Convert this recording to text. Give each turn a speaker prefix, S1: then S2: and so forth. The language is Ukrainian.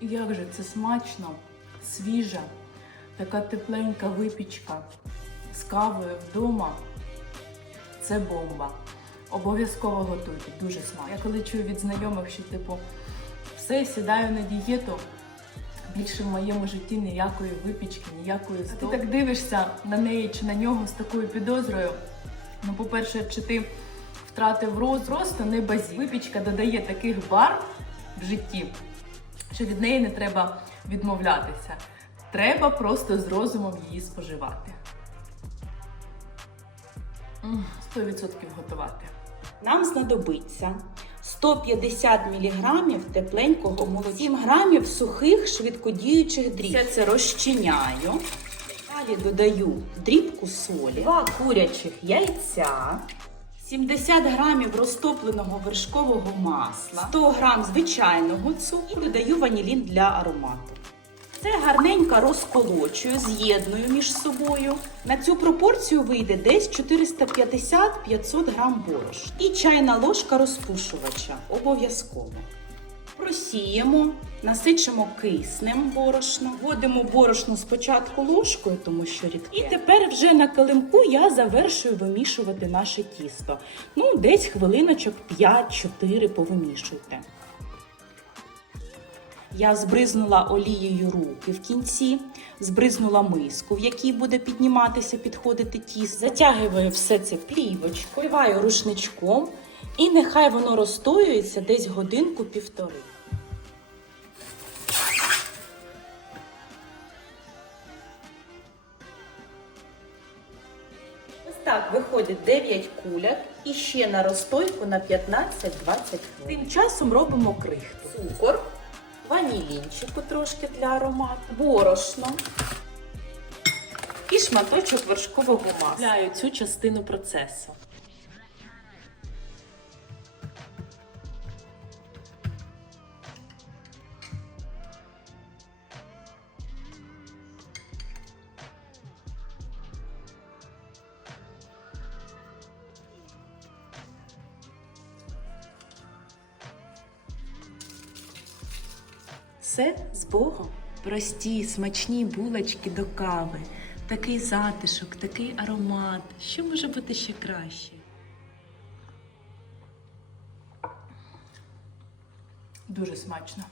S1: Як же це смачно, свіжа, така тепленька випічка з кавою вдома. Це бомба. Обов'язково готуйте, дуже смачно. Я коли чую від знайомих, що типу все, сідаю на дієту. Більше в моєму житті ніякої випічки, ніякої здоби. Ти так дивишся на неї чи на нього з такою підозрою. Ну, по-перше, чи ти втратив рост, просто не базі. Випічка додає таких бар в житті, що від неї не треба відмовлятися. Треба просто з розумом її споживати. 100% готувати.
S2: Нам знадобиться 150 мг тепленького молока, 7 грамів сухих швидкодіючих дріб. Все це розчиняю. Далі додаю дрібку солі, 2 курячих яйця, 70 грамів розтопленого вершкового масла, 100 грам звичайного цукру і додаю ванілін для аромату. Це гарненько розколочую, з'єдную між собою. На цю пропорцію вийде десь 450-500 грам борошна. І чайна ложка розпушувача обов'язково. Просіємо, насичимо киснем борошно, вводимо борошно спочатку ложкою, тому що рідке. І тепер вже на килимку я завершую вимішувати наше тісто. Ну, десь хвилиночок 5-4 повимішуйте. Я збризнула олією руки в кінці, збризнула миску, в якій буде підніматися, підходити тіст. Затягую все це плівочкою, вкриваю рушничком і нехай воно розстоюється десь годинку-півтори. Ось так виходить 9 куляк і ще на розстойку на 15-20 хвилин. Тим часом робимо крихту. Цукор, ванілінчику трошки для аромату, борошно і шматочок вершкового масла.
S1: Купляю цю частину процесу.
S2: Все з Богом.
S1: Прості, смачні булочки до кави. Такий затишок, такий аромат. Що може бути ще краще? Дуже смачно.